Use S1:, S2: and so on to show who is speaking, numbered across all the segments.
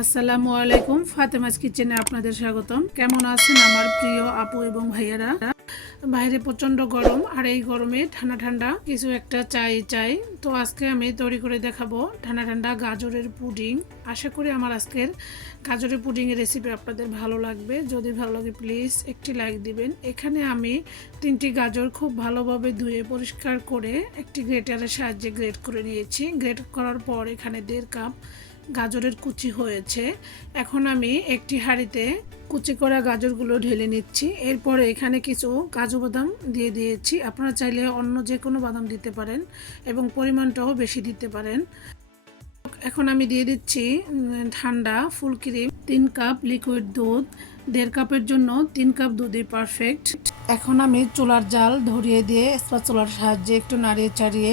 S1: আসসালামু আলাইকুম, ফাতেমাস কিচেনে আপনাদের স্বাগতম। কেমন আছেন আমার প্রিয় আপু এবং ভাইয়ারা? বাইরে প্রচণ্ড গরম, আর এই গরমে ঠান্ডা ঠান্ডা কিছু একটা চাই চাই। তো আজকে আমি তৈরি করে দেখাবো ঠান্ডা ঠান্ডা গাজরের পুডিং। আশা করি আমার আজকের গাজরের পুডিংয়ের রেসিপি আপনাদের ভালো লাগবে। যদি ভালো লাগে প্লিজ একটি লাইক দিবেন। এখানে আমি তিনটি গাজর খুব ভালোভাবে ধুয়ে পরিষ্কার করে একটি গ্রেটারের সাহায্যে গ্রেট করে নিয়েছি। গ্রেট করার পর এখানে দেড় কাপ গাজরের কুচি হয়েছে। এখন আমি একটি হাঁড়িতে কুচি করা গাজরগুলো ঢেলে নিচ্ছি। এরপরে এখানে কিছু কাজু বাদাম দিয়ে দিয়েছি। আপনারা চাইলে অন্য যে কোনো বাদাম দিতে পারেন এবং পরিমাণটাও বেশি দিতে পারেন। এখন আমি দিয়ে দিচ্ছি ঠান্ডা ফুল ক্রিম, তিন কাপ লিকুইড দুধ, দেড় কাপের জন্য তিন কাপ দুধই পারফেক্ট। এখন আমি চুলার জাল ধরিয়ে দিয়ে চুলার সাহায্যে একটু নাড়িয়ে চাড়িয়ে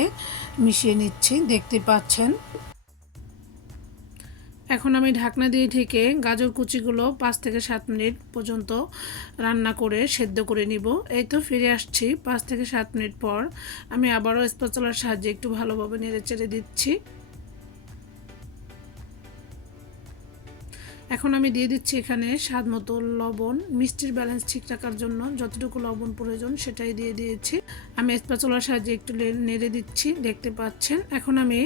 S1: মিশিয়ে নিচ্ছি। দেখতে পাচ্ছেন? এখন আমি ঢাকনা দিয়ে ঢেকে গাজর কুচিগুলো পাঁচ থেকে সাত মিনিট পর্যন্ত রান্না করে সেদ্ধ করে নিব। এই তো ফিরে আসছি পাঁচ থেকে সাত মিনিট পর। আমি আবারও স্পচলার সাহায্যে একটু ভালোভাবে নেড়ে চেড়ে দিচ্ছি। এখন আমি দিয়ে দিচ্ছি এখানে স্বাদ মতো লবণ। মিষ্টির ব্যালেন্স ঠিক রাখার জন্য যতটুকু লবণ প্রয়োজন সেটাই দিয়ে দিয়েছি। আমি স্প্যাচুলার সাহায্যে একটু নেড়ে দিচ্ছি, দেখতে পাচ্ছেন। এখন আমি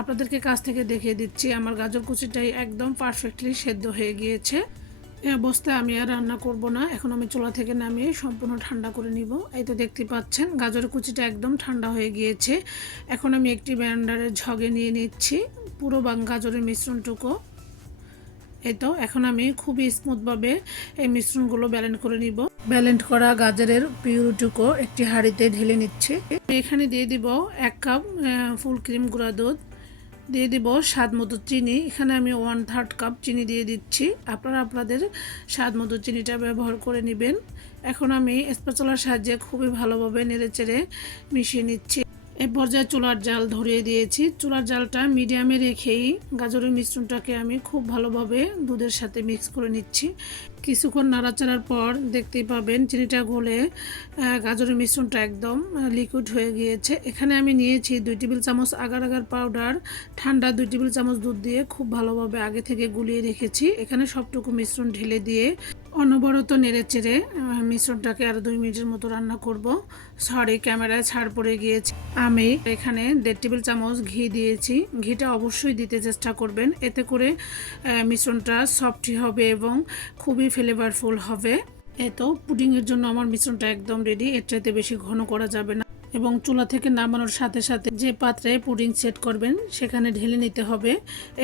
S1: আপনাদেরকে কাছ থেকে দেখিয়ে দিচ্ছি, আমার গাজর কুচিটাই একদম পারফেক্টলি সেদ্ধ হয়ে গিয়েছে। এই অবস্থায় আমি আর রান্না করব না, এখন আমি চুলা থেকে নামিয়ে সম্পূর্ণ ঠান্ডা করে নিব। এই তো দেখতে পাচ্ছেন গাজরের কুচিটা একদম ঠান্ডা হয়ে গিয়েছে। এখন আমি একটি ব্যান্ডারের ঝগে নিয়ে নিচ্ছি, পুরো বাং গাজরের মিশ্রণটুকু। এই তো, এখন আমি খুবই স্মুথভাবে এই মিশ্রণগুলো ব্যালেন্ড করে নিব। ব্যালেন্ড করা গাজরের পিউরিটুকু একটি হাঁড়িতে ঢেলে নিচ্ছে। এখানে দিয়ে দিব এক কাপ ফুল ক্রিম গুঁড়া দুধ। দিয়ে দিব স্বাদ মতো চিনি। এখানে আমি ওয়ান থার্ড কাপ চিনি দিয়ে দিচ্ছি। আপনারা আপনাদের স্বাদ মতো চিনিটা ব্যবহার করে নেবেন। এখন আমি স্পেচলার সাহায্যে খুবই ভালোভাবে নেড়ে চেড়ে মিশিয়ে নিচ্ছি। এই পর্যায়ে চুলার জাল ধরিয়ে দিয়েছি। চুলার জালটা মিডিয়ামে রেখেই গাজরের মিশ্রণটাকে আমি খুব ভালোভাবে দুধের সাথে মিক্স করে নিচ্ছি। কিছুক্ষণ নাড়াচাড়ার পর দেখতেই পাবেন চিনিটা গলে গাজরের মিশ্রণটা একদম লিকুইড হয়ে গিয়েছে। এখানে আমি নিয়েছি দুই টেবিল চামচ আগার আগার পাউডার ঠান্ডা দুই টেবিল চামচ দুধ দিয়ে খুব ভালোভাবে আগে থেকে গুলিয়ে রেখেছি। এখানে সবটুকু মিশ্রণ ঢেলে দিয়ে অনবরত নেড়ে চেড়ে মিশ্রণটাকে আরও দুই মিনিটের মতো রান্না করব। সরি, ক্যামেরায় ছাড় পড়ে গিয়েছে। আমি এখানে দেড় টেবিল চামচ ঘি দিয়েছি। ঘিটা অবশ্যই দিতে চেষ্টা করবেন। এতে করে মিশ্রণটা সফটি হবে এবং খুবই ফ্লেভারফুল হবে। এই তো পুডিংয়ের জন্য আমার মিশ্রণটা একদম রেডি এর চাইতে বেশি ঘন করা যাবে না। এবং চুলা থেকে নামানোর সাথে সাথে যে পাত্রে পুডিং সেট করবেন, সেখানে ঢেলে নিতে হবে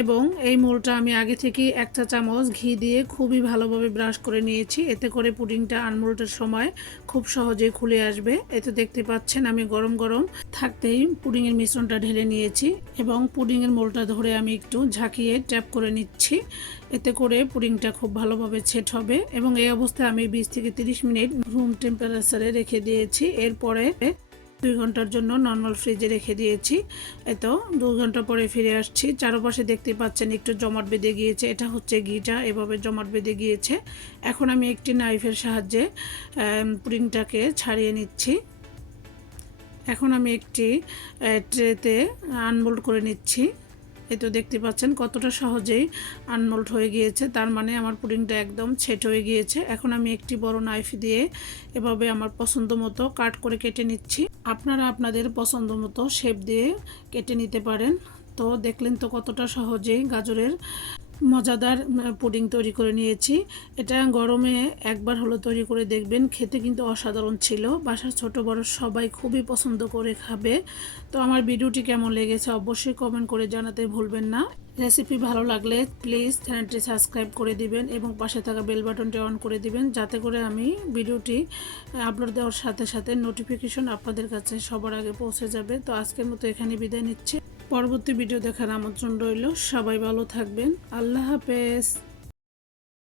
S1: এবং এই মোলটা আমি আগে থেকে এক চা চামচ ঘি দিয়ে খুবই ভালোভাবে ব্রাশ করে নিয়েছি। এতে করে পুডিংটা আনমোল্টের সময় খুব সহজেই খুলে আসবে। এতে দেখতে পাচ্ছেন আমি গরম গরম থাকতেই পুডিংয়ের মিশ্রণটা ঢেলে নিয়েছি এবং পুডিংয়ের মোলটা ধরে আমি একটু ঝাঁকিয়ে ট্যাপ করে নিচ্ছি। এতে করে পুডিংটা খুব ভালোভাবে সেট হবে এবং এই অবস্থায় আমি বিশ থেকে তিরিশ মিনিট রুম টেম্পারেচারে রেখে দিয়েছি। এরপরে দুই ঘণ্টার জন্য নর্মাল ফ্রিজে রেখে দিয়েছি। এতো দু ঘণ্টা পরে ফিরে আসছি। চারপাশে দেখতে পাচ্ছেন একটু জমাট বেঁধে গিয়েছে। এটা হচ্ছে ঘিটা এভাবে জমাট বেঁধে গিয়েছে। এখন আমি একটি নাইফের সাহায্যে পুডিংটাকে ছাড়িয়ে নিচ্ছি। এখন আমি একটি ট্রেতে আনবোল্ড করে নিচ্ছি। এই তো দেখতে পাচ্ছেন কতটা সহজেই আনমোল্ড হয়ে গিয়েছে। তার মানে আমার পুডিংটা একদম ছেট হয়ে গিয়েছে। এখন আমি একটি বড় নাইফ দিয়ে এভাবে আমার পছন্দ মতো কাট করে কেটে নিচ্ছি। আপনারা আপনাদের পছন্দ মতো শেপ দিয়ে কেটে নিতে পারেন। তো দেখলেন তো কতটা সহজেই গাজরের মজাদার পুডিং তৈরি করে নিয়েছি। এটা গরমে একবার হলো তৈরি করে দেখবেন। খেতে কিন্তু অসাধারণ ছিল। বাসার ছোট বড় সবাই খুবই পছন্দ করে খাবে। তো আমার ভিডিওটি কেমন লেগেছে অবশ্যই কমেন্ট করে জানাতে ভুলবেন না। রেসিপি ভালো লাগলে প্লিজ চ্যানেলটি সাবস্ক্রাইব করে দিবেন এবং পাশে থাকা বেল বাটনটি অন করে দিবেন। যাতে করে আমি ভিডিওটি আপলোড দেওয়ার সাথে সাথে নোটিফিকেশন আপনাদের কাছে সবার আগে পৌঁছে যাবে। তো আজকের মতো এখানে বিদায় নিচ্ছি। পরবর্তী ভিডিও দেখার আমন্ত্রণ রইল। সবাই ভালো থাকবেন। আল্লাহ হাফেজ।